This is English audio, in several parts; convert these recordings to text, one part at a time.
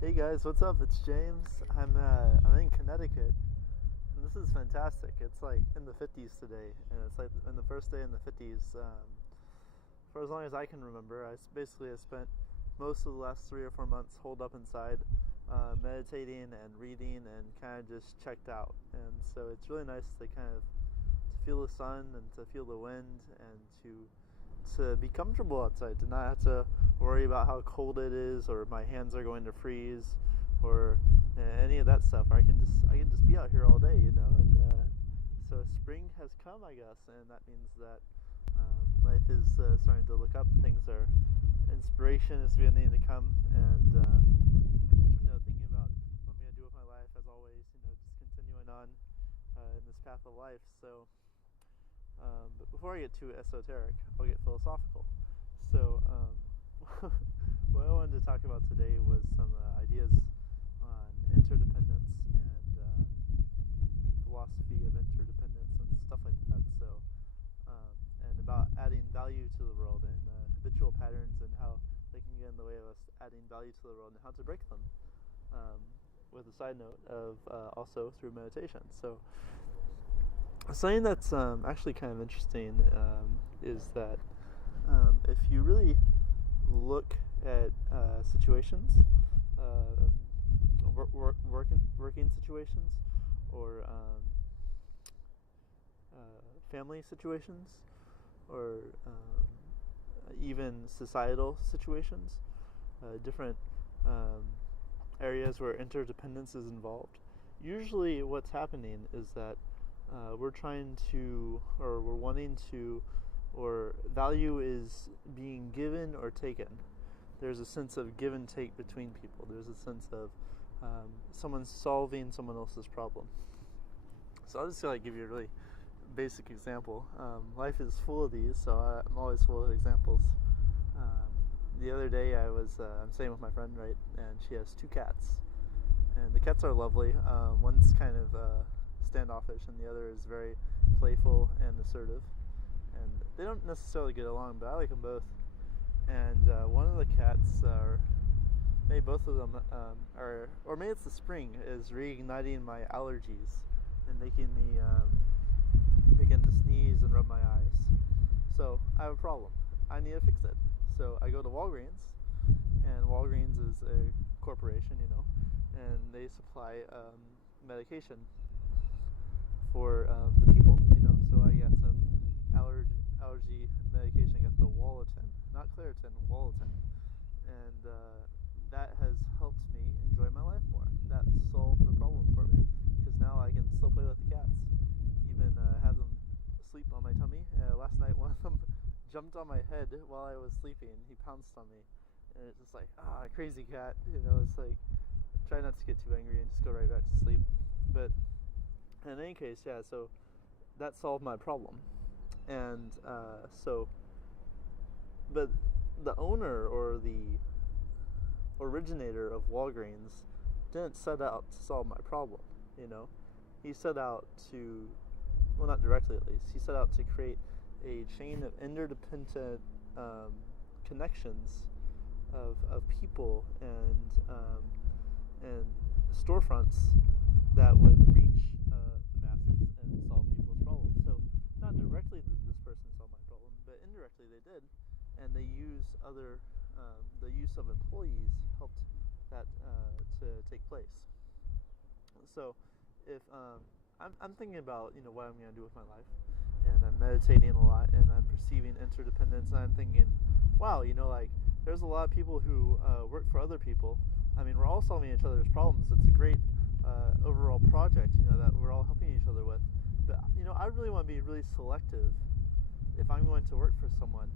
Hey guys, what's up? It's James. I'm in Connecticut, and this is fantastic. It's like in the 50s today, and it's like in the first day in the 50s. For as long as I can remember, basically I spent most of the last 3 or 4 months holed up inside, meditating and reading, and kind of just checked out. And so it's really nice to kind of to feel the sun and to feel the wind and to be comfortable outside, to not have to worry about how cold it is or my hands are going to freeze or any of that stuff. I can just be out here all day, And so spring has come, I guess, and that means that life is starting to look up. Inspiration is beginning to come, and thinking about what I'm gonna do with my life as always. Just continuing on in this path of life. But before I get too esoteric, I'll get philosophical. So, what I wanted to talk about today was some ideas on interdependence and philosophy of interdependence and stuff like that. And about adding value to the world and habitual patterns and how they can get in the way of us adding value to the world and how to break them. With a side note of also through meditation. So, something that's actually kind of interesting is that if you really look at situations, working situations, or family situations, or even societal situations, different areas where interdependence is involved, usually what's happening is that we're trying to, or we're wanting to, or value is being given or taken. There's a sense of give and take between people. There's a sense of someone solving someone else's problem. So I'll just give you a really basic example. Life is full of these, so I'm always full of examples. The other day I'm staying with my friend, right, and she has 2 cats, and the cats are lovely. One's kind of standoffish, and the other is very playful and assertive. And they don't necessarily get along, but I like them both. And one of the cats, maybe both of them, or maybe it's the spring, is reigniting my allergies and making me begin to sneeze and rub my eyes. So I have a problem. I need to fix it. So I go to Walgreens, and Walgreens is a corporation, and they supply medication for the people, So I got some allergy medication. I got the Wolatin, not Claritin, Wolatin, and that has helped me enjoy my life more. That solved the problem for me because now I can still play with the cats, even have them sleep on my tummy. Last night, one of them jumped on my head while I was sleeping. He pounced on me, and it's just like, crazy cat. It's like, try not to get too angry and just go right back to sleep. But in any case, yeah, so that solved my problem. And but the owner or the originator of Walgreens didn't set out to solve my problem, He set out to, well, not directly at least, he set out to create a chain of interdependent connections of people and storefronts that would reach the masses and solve people's problems. So not directly did this person solve my problem, but indirectly they did, and they use the use of employees helped that to take place. So if I'm thinking about what I'm going to do with my life, and I'm meditating a lot, and I'm perceiving interdependence, and I'm thinking, wow, there's a lot of people who work for other people. I mean, we're all solving each other's problems. It's a great overall project, that we're all helping each other with. But I really want to be really selective if I'm going to work for someone,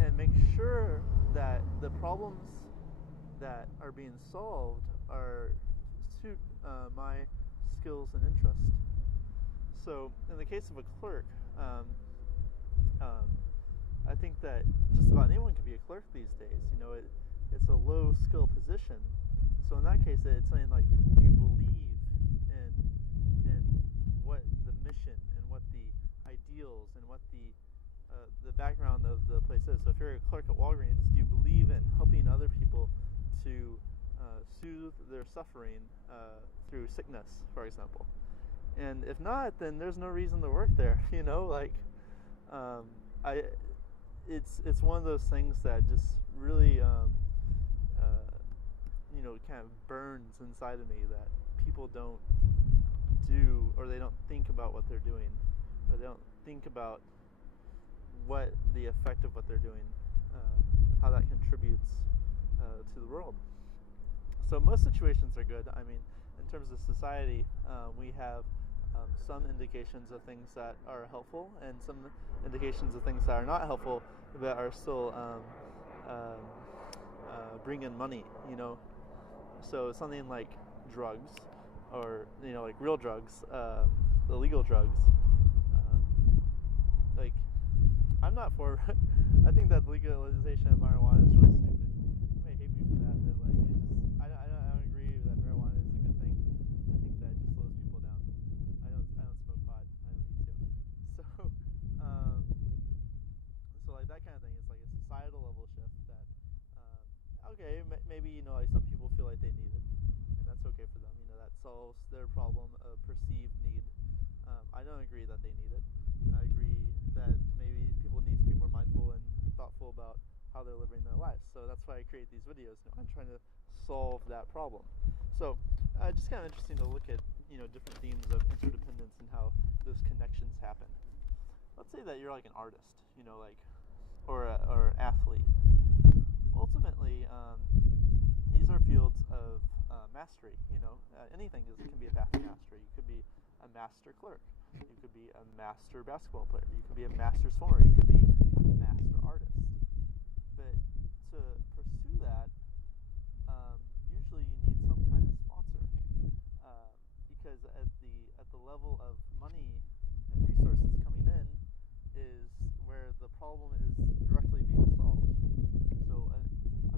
and make sure that the problems that are being solved suit my skills and interests. So in the case of a clerk, I think that just about anyone can be a clerk these days. It's a low skill position. So in that case, it's saying like, do you believe in what the mission and what the ideals and what the background of the place is? So if you're a clerk at Walgreens, do you believe in helping other people to soothe their suffering through sickness, for example. And if not, then there's no reason to work there. It's one of those things that just really kind of burns inside of me, that people don't do, or they don't think about what they're doing, or they don't think about what the effect of what they're doing, how that contributes to the world. So most situations are good. I mean, in terms of society, we have some indications of things that are helpful and some indications of things that are not helpful that are still bring in money, So something like drugs, or like real drugs, illegal drugs. Like, I'm not for. I think that legalization of marijuana is really stupid. You may hate me for that, but like, I don't agree that marijuana is a good thing. I think that it just slows people down. I don't smoke pot. I don't need to. So like that kind of thing is like a societal level shift that. Okay, maybe like some people feel like they need it, and that's okay for them. That solves their problem of perceived need. I don't agree that they need it. I agree that maybe people need to be more mindful and thoughtful about how they're living their lives. So that's why I create these videos. I'm trying to solve that problem. So just kind of interesting to look at different themes of interdependence and how those connections happen. Let's say that you're like an artist, or an athlete. Ultimately, these are fields of mastery. Anything can be a path to mastery. You could be a master clerk. You could be a master basketball player. You could be a master swimmer. You could be a master artist. But to pursue that, usually you need some kind of sponsor, because at the level of money and resources coming in is where the problem is directly being solved. So I was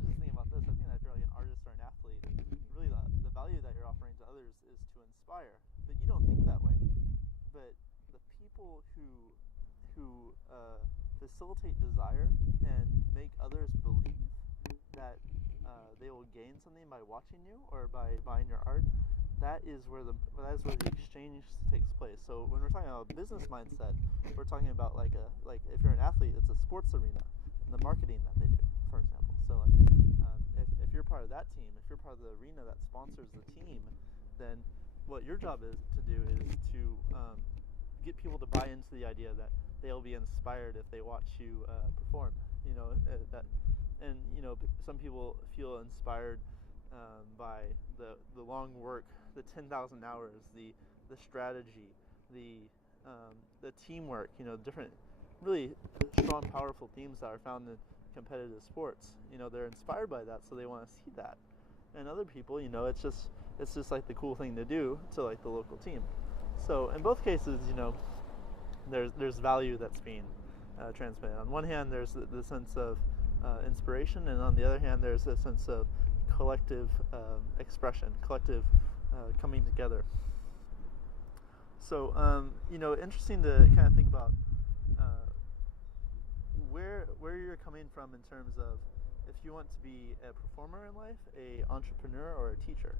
just thinking about this. I think that if you're like an artist or an athlete, really the value that you're offering to others is to inspire. But you don't think that way. But the people who facilitate desire and make others believe that they will gain something by watching you or by buying your art, that is where the exchange takes place. So when we're talking about a business mindset, we're talking about like if you're an athlete, it's a sports arena and the marketing that they do, for example. So like if you're part of that team, if you're part of the arena that sponsors the team, then what your job is to do is to get people to buy into the idea that they'll be inspired if they watch you perform. Some people feel inspired by the long work, the 10,000 hours, the strategy, the teamwork. Different really strong, powerful themes that are found in competitive sports. They're inspired by that, so they want to see that. And other people, it's just like the cool thing to do to like the local team. So in both cases, there's value that's being transmitted. On one hand, there's the sense of inspiration, and on the other hand, there's a sense of collective expression, collective coming together. So interesting to kind of think about where you're coming from in terms of if you want to be a performer in life, a entrepreneur, or a teacher.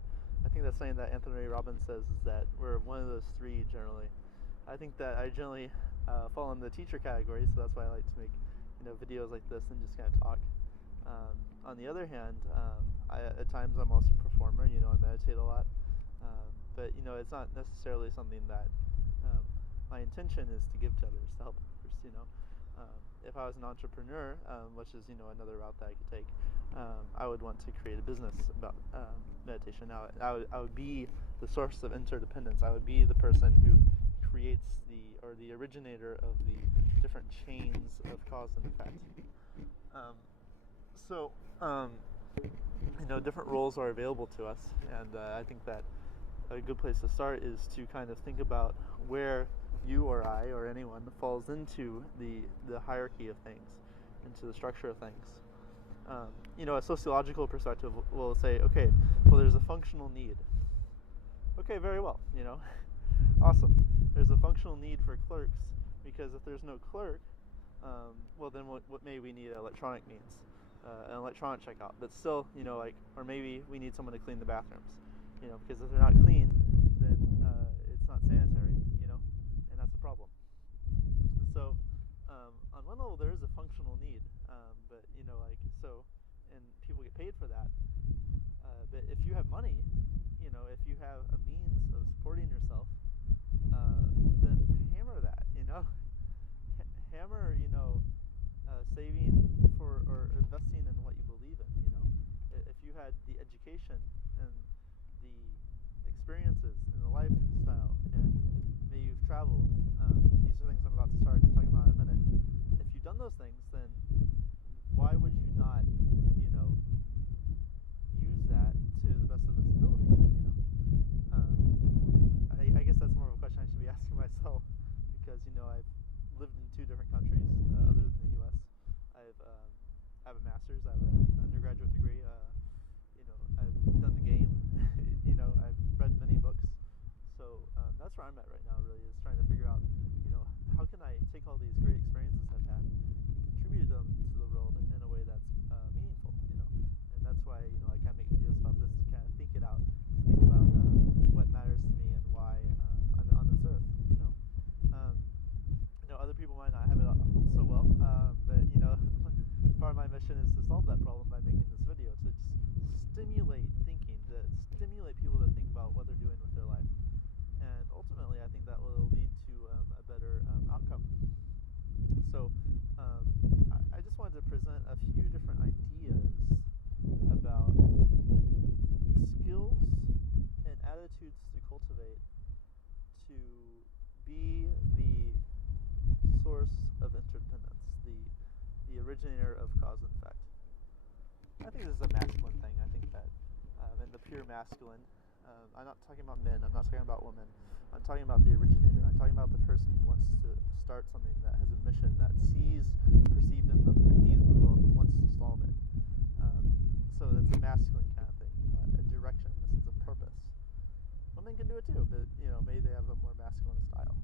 I think that's something that Anthony Robbins says, is that we're one of those three generally. I think that I generally fall in the teacher category, so that's why I like to make videos like this and just kind of talk. On the other hand, at times I'm also a performer. I meditate a lot, but it's not necessarily something that my intention is to give to others, to help others. If I was an entrepreneur, which is another route that I could take, I would want to create a business about meditation. Now, I would be the source of interdependence. I would be the person who creates the originator of the different chains of cause and effect. Different roles are available to us, and I think that a good place to start is to kind of think about where you or I or anyone falls into the hierarchy of things, into the structure of things. A sociological perspective will say, okay, well, there's a functional need. Okay, very well, awesome. There's a functional need for clerks, because if there's no clerk, well, then what may we need electronic means. an electronic checkout, but still, like, or maybe we need someone to clean the bathrooms, because if they're not clean, then it's not sanitary, and that's a problem. So, on one level, there is a functional need, but like, so, and people get paid for that. But if you have money, if you have a means of supporting yourself, then hammer that, hammer, saving for or investing in what you believe in. If you had the education and the experiences and the lifestyle, and maybe you've traveled. These are things I'm about to start talking about in a minute. If you've done those things, then why would you not, use that to the best of its ability? I guess that's more of a question I should be asking myself, because I've lived in 2 different countries other than the U.S. I have a master's, I have an undergraduate degree. I've done the game. I've read many books. So that's where I'm at right now. Really, is trying to figure out, how can I take all these great experiences I've had and contribute them to the world in a way that's meaningful. And that's why I kind of make videos about this, to kind of think it out, to think about what matters to me and why I'm on this earth. Other people might not have it so well, but part of my mission is to solve that problem by making this video, to just stimulate thinking, to stimulate people to think about what they're doing with their life, and ultimately I think that will lead to a better outcome. So I just wanted to present a few different ideas about skills and attitudes to cultivate to be the source of interdependence, the originator of cause and effect. I think this is a masculine thing. I think that in the pure masculine, I'm not talking about men, I'm not talking about women, I'm talking about the originator. I'm talking about the person who wants to start something, that has a mission, that sees perceived in the need in the world and wants to solve it. So that's a masculine kind of thing, a direction, a sense of purpose. Women can do it too, but maybe they have a more masculine style.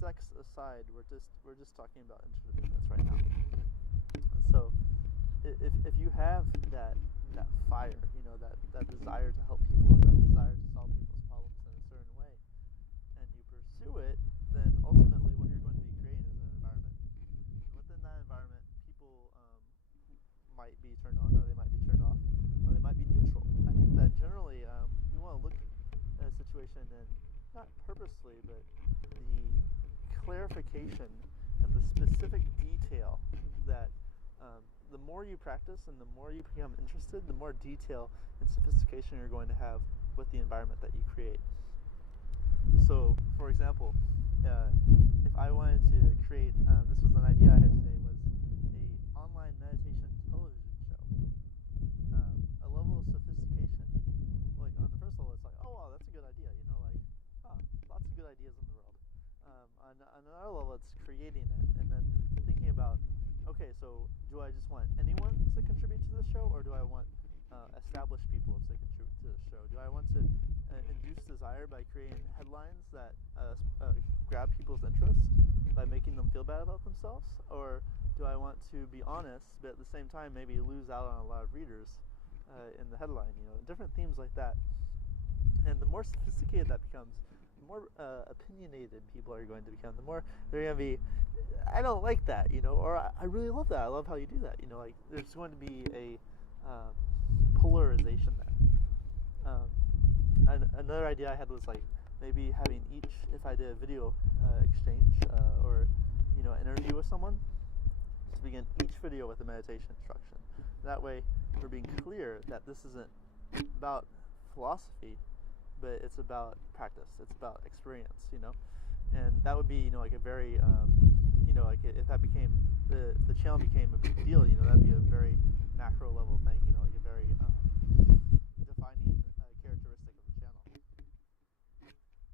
Sex aside, we're just talking about interdependence right now. So if you have that fire, that desire to help people, or that desire to solve people's problems in a certain way, and you pursue it, then ultimately what you're going to be creating is an environment. And within that environment, people might be turned on, or they might be turned off, or they might be neutral. I think that generally we want to look at a situation, and not purposely, but the clarification and the specific detail that the more you practice and the more you become interested, the more detail and sophistication you're going to have with the environment that you create. So, for example, if I wanted to create, this was an idea I had today, was a online meditation television show. A level of sophistication, like on the first level, it's like, oh wow, that's a good idea, lots of good ideas in the world. On another level, it's creating it, and then thinking about, okay, so do I just want anyone to contribute to the show, or do I want established people to contribute to the show? Do I want to induce desire by creating headlines that grab people's interest by making them feel bad about themselves, or do I want to be honest, but at the same time maybe lose out on a lot of readers in the headline? Different themes like that. And the more sophisticated that becomes, the more opinionated people are going to become, the more they're going to be, I don't like that, or I really love that, I love how you do that, like there's going to be a polarization there. And another idea I had was like maybe having each, if I did a video exchange or an interview with someone, to begin each video with a meditation instruction. That way we're being clear that this isn't about philosophy, but it's about practice, it's about experience, and that would be like a very like if that became the channel became a big deal, that'd be a very macro level thing, like a very defining characteristic of the channel.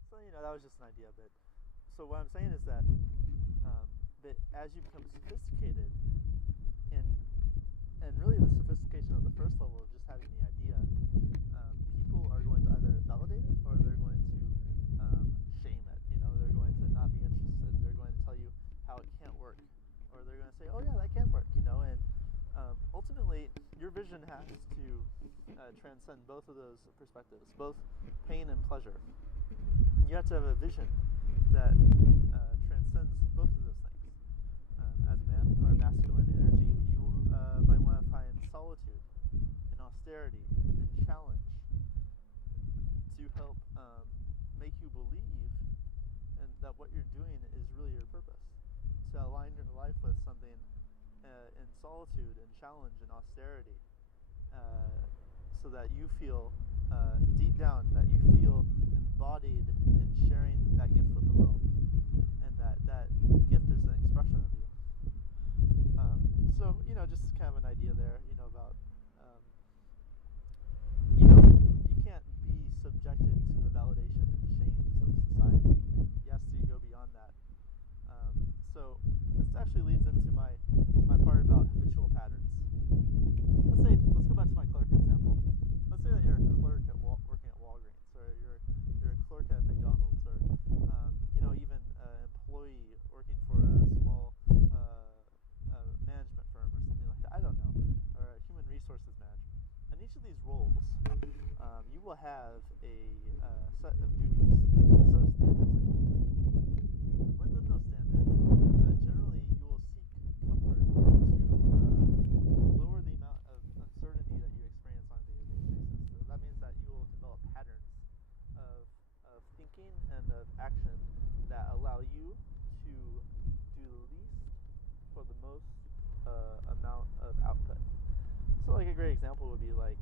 So that was just an idea, but so what I'm saying is that that as you become sophisticated and really the sophistication of the first level of just having the idea, people are going to either validate it or they're going to shame it. They're going to not be interested. They're going to tell you how it can't work, or they're going to say, "Oh yeah, that can work." And vision has to transcend both of those perspectives, both pain and pleasure. You have to have a vision that transcends both of those things. As a man, or masculine energy, you might want to find solitude and austerity and challenge to help make you believe and that what you're doing is really your purpose. To align your life with something in solitude and challenge and austerity, so that you feel deep down that you feel embodied in sharing that gift with the world, and that gift is an expression of you. So just kind of an idea there, about you can't be subjected to the validation and shames of society. You have to go beyond that. So this actually leads into my part about habitual patterns. Let's go back to my clerk example. Let's say that you're a clerk working at Walgreens, or you're a clerk at McDonald's, or even an employee working for a small management firm or something like that. I don't know, or a human resources manager. In each of these roles, you will have a set of duties, a set of standards that you have to meet. And within those standards, generally you will seek comfort to lower the amount of uncertainty that you experience on a day-to-day basis. So that means that you will develop patterns of thinking and of action that allow you to do the least for the most amount of output. So like a great example would be like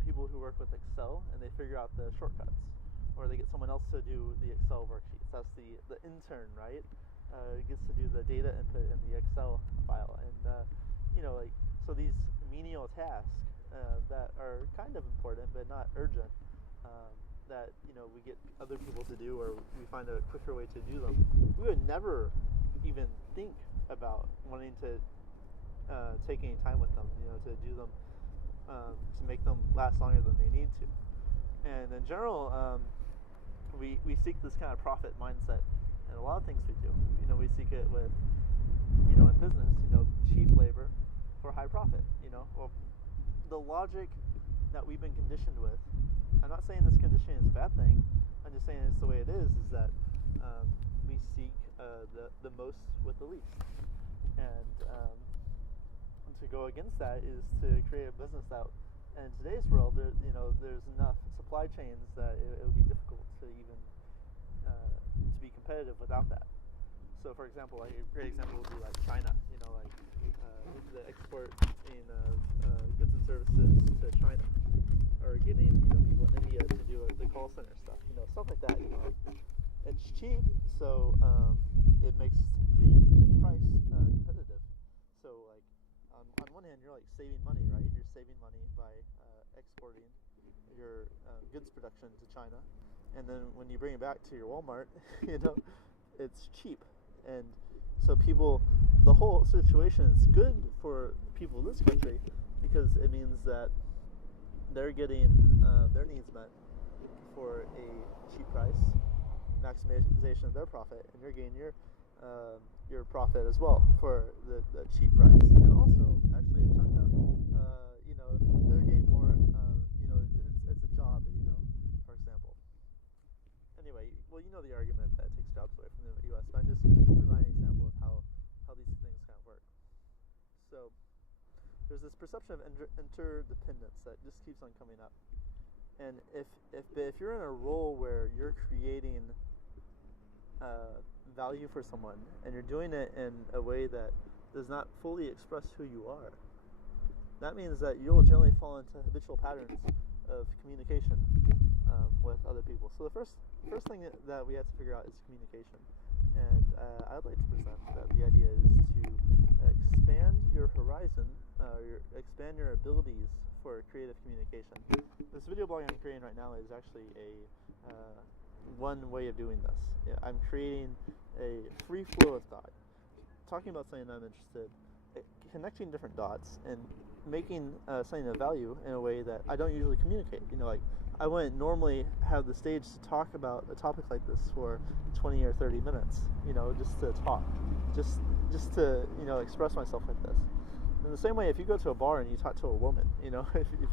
people who work with Excel and they figure out the shortcuts, or they get someone else to do the Excel worksheets. That's the intern, right? Gets to do the data input in the Excel file, and so these menial tasks that are kind of important but not urgent, that we get other people to do, or we find a quicker way to do them. We would never even think about wanting to take any time with them, to do them, to make them last longer than they need to. And in general, we seek this kind of profit mindset in a lot of things we do. We seek it with, in business, cheap labor for high profit. Well, the logic that we've been conditioned with, I'm not saying this conditioning is a bad thing, I'm just saying it's the way it is that we seek the most with the least. And to go against that is to create a business that, in today's world, there's enough supply chains that it would be difficult to even to be competitive without that. So, for example, like a great example would be like China. The exporting of goods and services to China, or getting people in India to do the call center stuff. Stuff like that. It's cheap, so it makes the price competitive. So, like on one hand, you're like saving money, right? You're saving money by exporting your goods production to China, and then when you bring it back to your Walmart, it's cheap. And so the whole situation is good for people in this country because it means that they're getting their needs met for a cheap price, maximization of their profit, and you're getting your profit as well for the cheap price. And also, actually in China, they're getting more, it's a job, for example. Anyway, well, the argument that it takes jobs away from the U.S., but I'm just providing an example of how these things kind of work. So there's this perception of interdependence that just keeps on coming up. And if you're in a role where you're creating value for someone, and you're doing it in a way that does not fully express who you are, that means that you'll generally fall into habitual patterns of communication with other people. So the first thing that we have to figure out is communication. And I'd like to present that the idea is to expand your horizon, expand your abilities for creative communication. This video blog I'm creating right now is actually one way of doing this. Yeah, I'm creating a free flow of thought, talking about something I'm interested in, connecting different dots, and making something of value in a way that I don't usually communicate. Like I wouldn't normally have the stage to talk about a topic like this for 20 or 30 minutes, just to talk, just to express myself like this. In the same way, if you go to a bar and you talk to a woman, if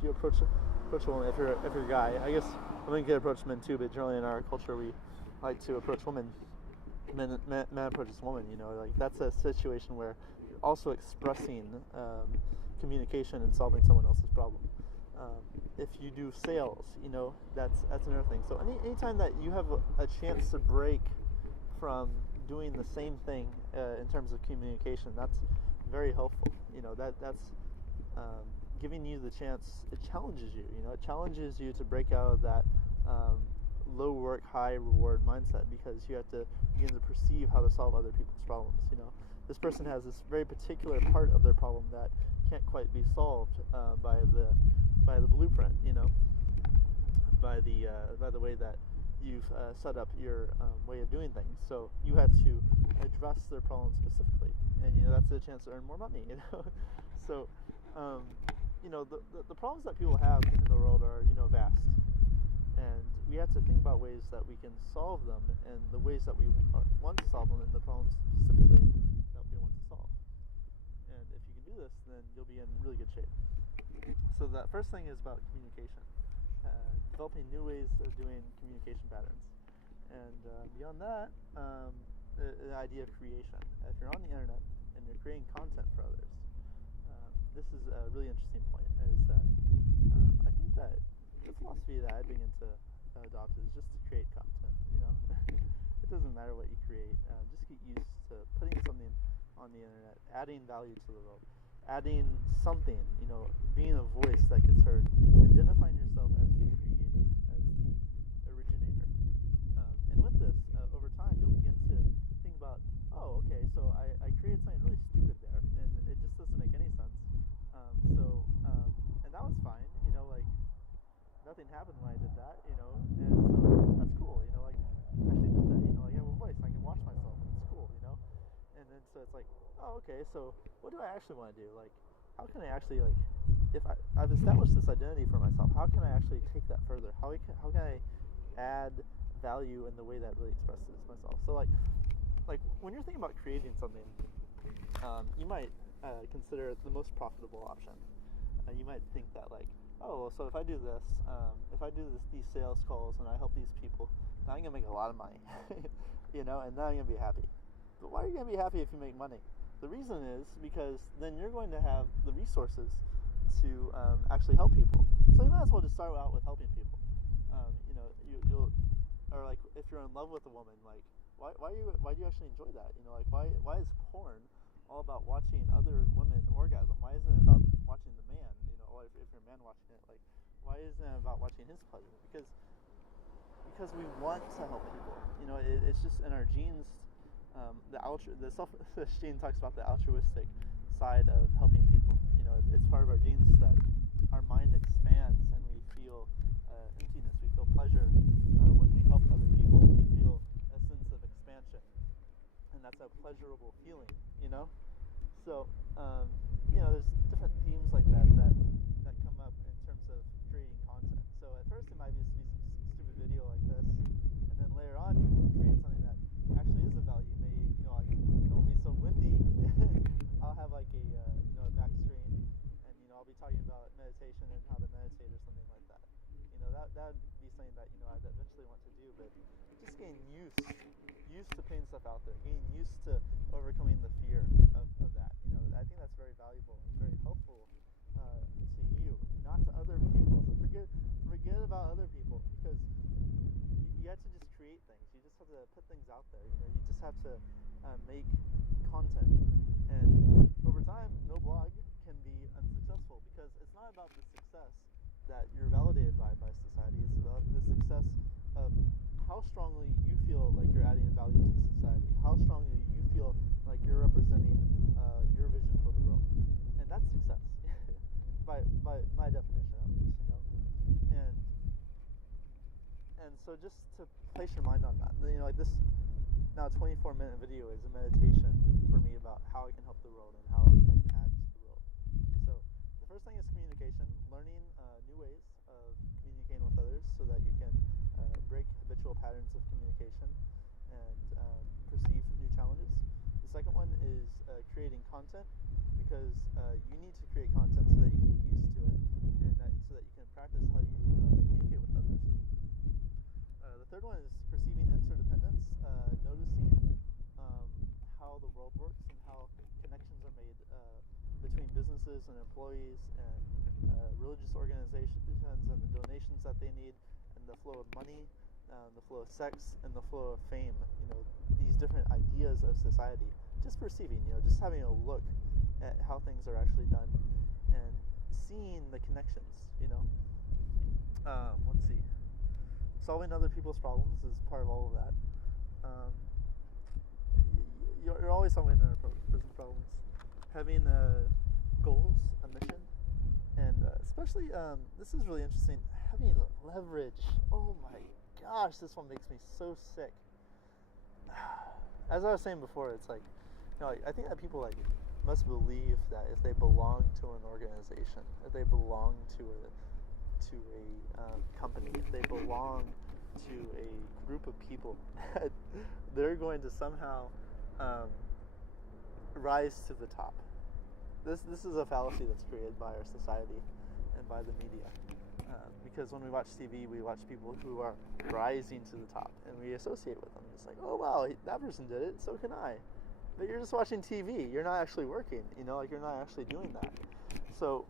you approach a woman, if you're a guy, I guess women can approach men too, but generally in our culture we like to approach women. Men approaches women. Like that's a situation where you're also expressing communication and solving someone else's problem. If you do sales, that's another thing. So anytime that you have a chance to break from doing the same thing in terms of communication, that's very helpful. That's giving you the chance. It challenges you. It challenges you to break out of that low work, high reward mindset, because you have to begin to perceive how to solve other people's problems. This person has this very particular part of their problem that can't quite be solved by the blueprint. By the way that you've set up your way of doing things. So you have to address their problem specifically, and that's a chance to earn more money. So the problems that people have in the world are vast, and we have to think about ways that we can solve them, and the ways that we want to solve them, and the problems specifically that we want to solve. And if you can do this, then you'll be in really good shape. So that first thing is about communication. Developing new ways of doing communication patterns. And beyond that, the idea of creation. If you're on the internet and you're creating content for others, this is a really interesting point, is that I think that the philosophy that I begin to adopt is just to create content. It doesn't matter what you create. Just get used to putting something on the internet, adding value to the world, adding something, being a voice that gets heard, identifying yourself as the creator, as the originator. And with this, over time, you'll begin to think about, oh, okay, so I created something really stupid there, and it just doesn't make any sense. And that was fine, like nothing happened when I did that, and so that's cool, like I actually did that, like I have a voice, I can watch myself, and it's cool, and then so it's like, oh, okay, so what do I actually want to do? Like, how can I actually, like, if I've established this identity for myself, how can I actually take that further? How can I add value in the way that really expresses myself? So like when you're thinking about creating something, you might consider the most profitable option. You might think that, like, oh, so if I do this, these sales calls and I help these people, now I'm gonna make a lot of money, and now I'm gonna be happy. But why are you gonna be happy if you make money? The reason is because then you're going to have the resources to actually help people. So you might as well just start out with helping people. You'll, or like if you're in love with a woman, like why do you actually enjoy that? Like why is porn all about watching other women orgasm? Why isn't it about watching the man? Or if you're a man watching it, like why isn't it about watching his pleasure? Because we want to help people. It's just in our genes. The self-esteem talks about the altruistic side of helping people. It's part of our genes that our mind expands and we feel emptiness. We feel pleasure when we help other people. We feel a sense of expansion, and that's a pleasurable feeling. So there's different themes like that come up in terms of creating content. So at first it might just be some stupid video like this, and then later on you can create something that actually is of value. Like it won't be so windy. I'll have like a back screen, and I'll be talking about meditation and how to meditate or something like that. That would be something that I'd eventually want to do, but just getting used to putting stuff out there, getting used to overcoming the fear of that. I think that's very valuable and very helpful to you, not to other people. So forget about other people, because you have to just create things. You just have to put things out there. You just have to make content, and over time, no blog can be unsuccessful, because it's not about the success that you're validated by society. It's about the success of how strongly you feel like you're adding value to society, how strongly you feel like you're representing your vision for the world, and that's success by my definition, at least. And so just to place your mind on that, like this now 24-minute video is a meditation for me about how I can help the world and how I can add to the world. So the first thing is communication, learning new ways of communicating with others so that you can break habitual patterns of communication and perceive new challenges. The second one is creating content, because you need to create content so that you can get used to it, and so that you can practice how you communicate with others. The third one is perceiving interdependence, noticing how the world works and how connections are made between businesses and employees and religious organizations and the donations that they need, and the flow of money, the flow of sex, and the flow of fame. These different ideas of society. Just perceiving, just having a look at how things are actually done and seeing the connections. Let's see. Solving other people's problems is part of all of that. You're always solving other person's problems. Having goals, a mission, and especially, this is really interesting, having leverage. Oh my gosh, this one makes me so sick. As I was saying before, it's like, I think that people must believe that if they belong to an organization, if they belong to a company, if they belong to a group of people, that they're going to somehow rise to the top. This is a fallacy that's created by our society and by the media. Because when we watch TV, we watch people who are rising to the top, and we associate with them. It's like, oh wow, that person did it, so can I. But you're just watching TV. You're not actually working. You're not actually doing that. So,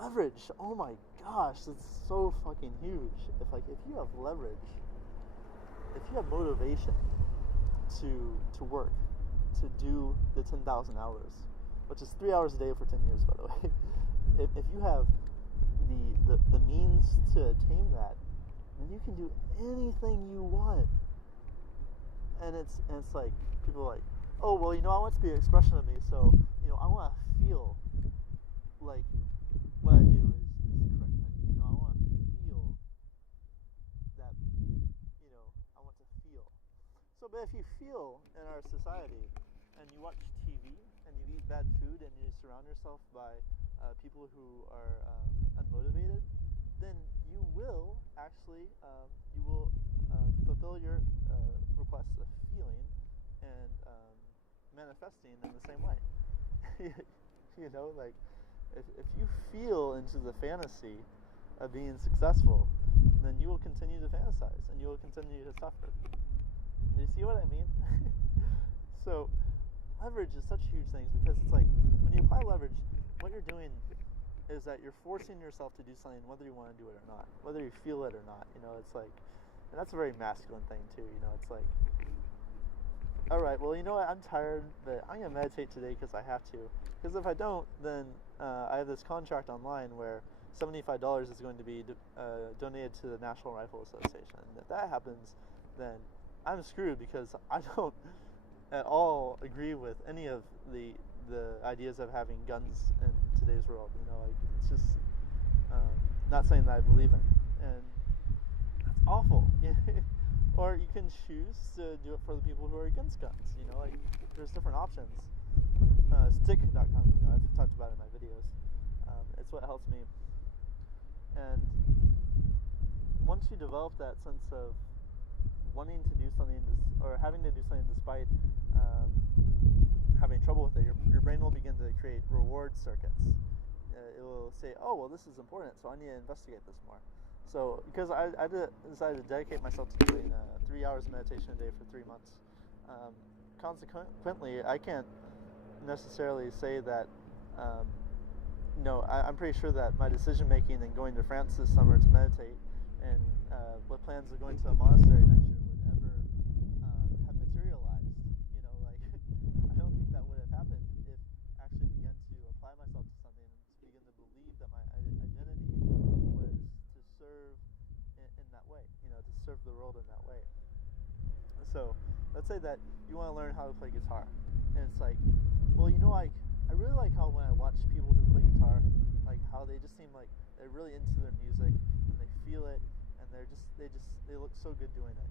leverage. Oh my gosh, it's so fucking huge. If you have leverage, if you have motivation to work, to do the 10,000 hours, which is 3 hours a day for 10 years, by the way. If you have the means to attain that, then you can do anything you want. And it's like, people are like, oh, well, I want it to be an expression of me, so, I want to feel like what I do is the correct thing. I want to feel that, I want to feel. So, but if you feel in our society, and you watch TV, and you eat bad food, and you surround yourself by people who are unmotivated, then you will actually, fulfill your request of feeling and manifesting in the same way. If you feel into the fantasy of being successful, then you will continue to fantasize, and you will continue to suffer. Do you see what I mean? So, leverage is such a huge thing, because it's like, when you apply leverage, what you're doing is that you're forcing yourself to do something whether you want to do it or not, whether you feel it or not. It's like, and that's a very masculine thing too. It's like, all right, well, what, I'm tired, but I'm gonna meditate today because I have to. Because if I don't, then I have this contract online where $75 is going to be donated to the National Rifle Association. And if that happens, then I'm screwed, because I don't at all agree with any of the ideas of having guns in today's world. It's just not something that I believe in, and that's awful. Or you can choose to do it for the people who are against guns. There's different options. Stick.com, I've talked about it in my videos. It's what helps me. And once you develop that sense of wanting to do something, or having to do something despite having trouble with it, your brain will begin to create reward circuits. It will say, oh, well, this is important, so I need to investigate this more. So, because I decided to dedicate myself to doing 3 hours of meditation a day for 3 months, consequently, I can't necessarily say that, I'm pretty sure that my decision-making in going to France this summer to meditate, and what plans of going to a monastery next year would ever have materialized. I don't think that would have happened if I actually began to apply myself to something and to begin to believe that my identity was to serve in that way, to serve the world in that way. So, let's say that you want to learn how to play guitar, and it's like, well, I really like how when I watch people who play guitar, like how they just seem like they're really into their music, and they feel it, and they look so good doing it,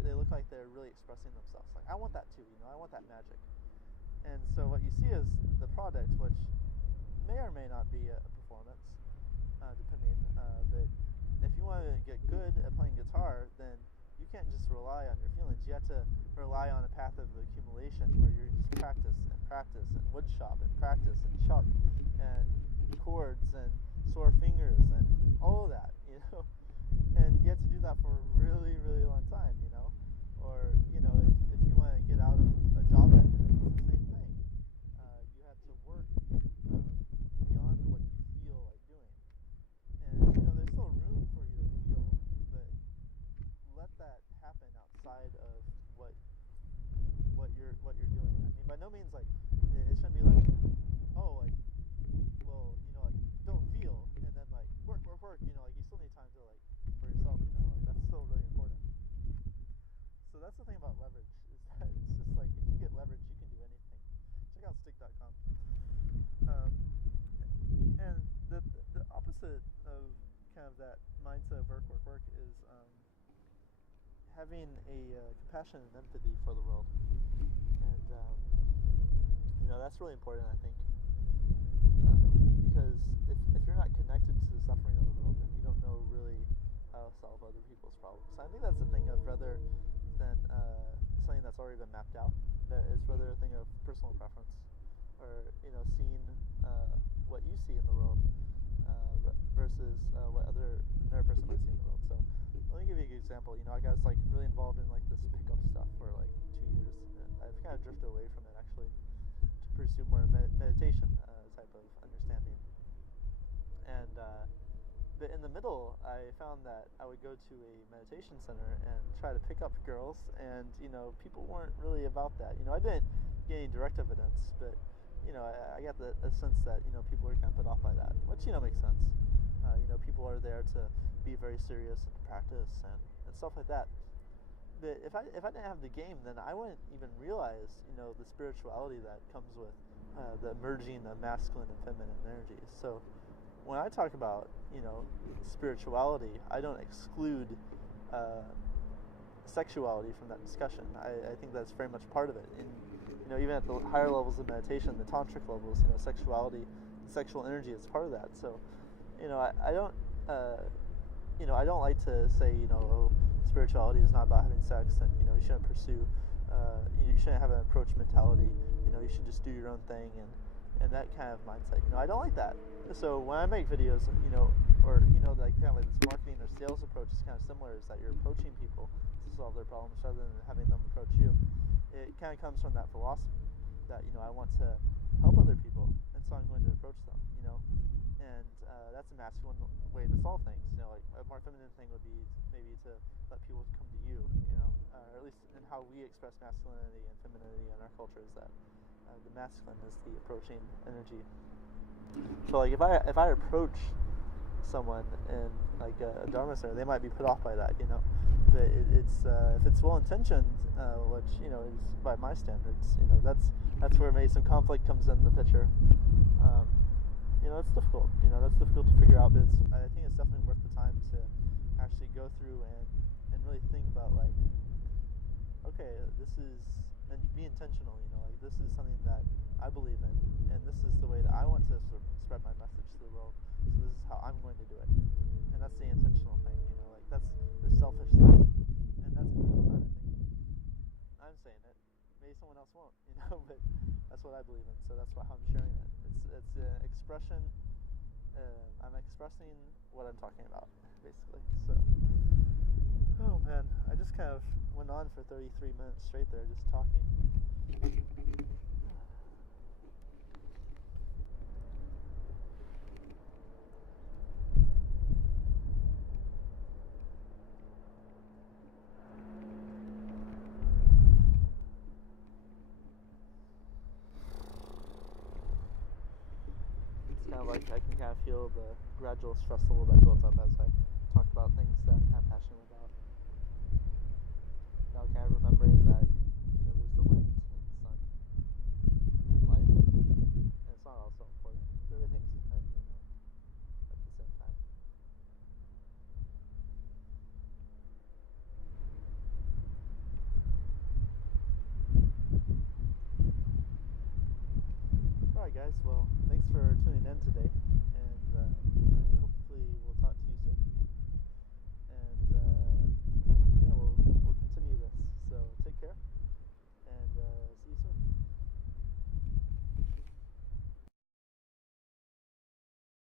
They look like they're really expressing themselves. Like, I want that too, I want that magic. And so what you see is the product, which may or may not be a performance, depending. But if you want to get good at playing guitar, then you can't just rely on your feelings. You have to rely on a path of accumulation where you just practice and practice and wood shop and practice and chuck and chords and sore fingers and all of that, and you have to do that for a really, really long time, or if you want to get out of a job that you're in, it's the same thing. You have to work beyond what you feel like doing, and there's still room for you to feel, but let that happen outside of what you're doing. I mean, by no means like it shouldn't be like, oh, like, well, like, don't feel and then like work, like you still need time to like for yourself, like that's still really important. So that's the thing about leverage, is that it's just like if you get leverage, you can do anything. Check out stick.com. And the opposite of kind of that mindset of work is having a compassion and empathy for the world, and that's really important, I think, because if you're not connected to the suffering of the world, then you don't know really how to solve other people's problems. So I think that's the thing of rather than something that's already been mapped out, that it's rather a thing of personal preference, or seeing what you see in the world versus what another person might see in the world. So let me give you a good example. I was like really involved in like this pickup stuff for like 2 years, and I've kind of drifted away from it actually to pursue more meditation type of understanding. And but in the middle, I found that I would go to a meditation center and try to pick up girls, and people weren't really about that. I didn't get any direct evidence, but I got the sense that people were kind of put off by that, which makes sense. People are there to be very serious and practice and stuff like that. But if I didn't have the game, then I wouldn't even realize the spirituality that comes with the merging of masculine and feminine energies. So when I talk about spirituality, I don't exclude sexuality from that discussion. I think that's very much part of it. And even at the higher levels of meditation, the tantric levels, sexuality, sexual energy is part of that. So I don't I don't like to say spirituality is not about having sex, and you shouldn't pursue you shouldn't have an approach mentality. You should just do your own thing and that kind of mindset. I don't like that. So when I make videos, or like kind of like this marketing or sales approach is kind of similar, is that you're approaching people to solve their problems rather than having them approach you. It kind of comes from that philosophy that I want to help other people, and so I'm going to approach them. And that's a masculine way to solve things. Like a more feminine thing would be maybe to let people come to you. Or at least in how we express masculinity and femininity in our culture, is that the masculine is the approaching energy. So like if I approach someone in like a dharma center, they might be put off by that, but it's if it's well intentioned, which is by my standards, that's where maybe some conflict comes in the picture. It's difficult. That's difficult to figure out, but I think it's definitely worth the time to actually go through and really think about, like, okay, this is, and be intentional. Like, this is something that I believe in, and this is the way that I want to sort of spread my message to the world. So this is how I'm going to do it, and that's the intentional thing. Like that's the selfish thing, and that's completely fine. I think I'm saying it. Maybe someone else won't, but that's what I believe in. So that's how I'm sharing it. It's an expression. I'm expressing what I'm talking about, basically. So, oh man, I just kind of went on for 33 minutes straight there, just talking. Kind of like I can kind of feel the gradual stress level that builds up as I talk about things that I'm kind of passionate about. Now kind of remembering that there's the wind and the sun and life, and it's not all so important. Everything's kind of at the same time. Alright guys, well, thanks for tuning in today.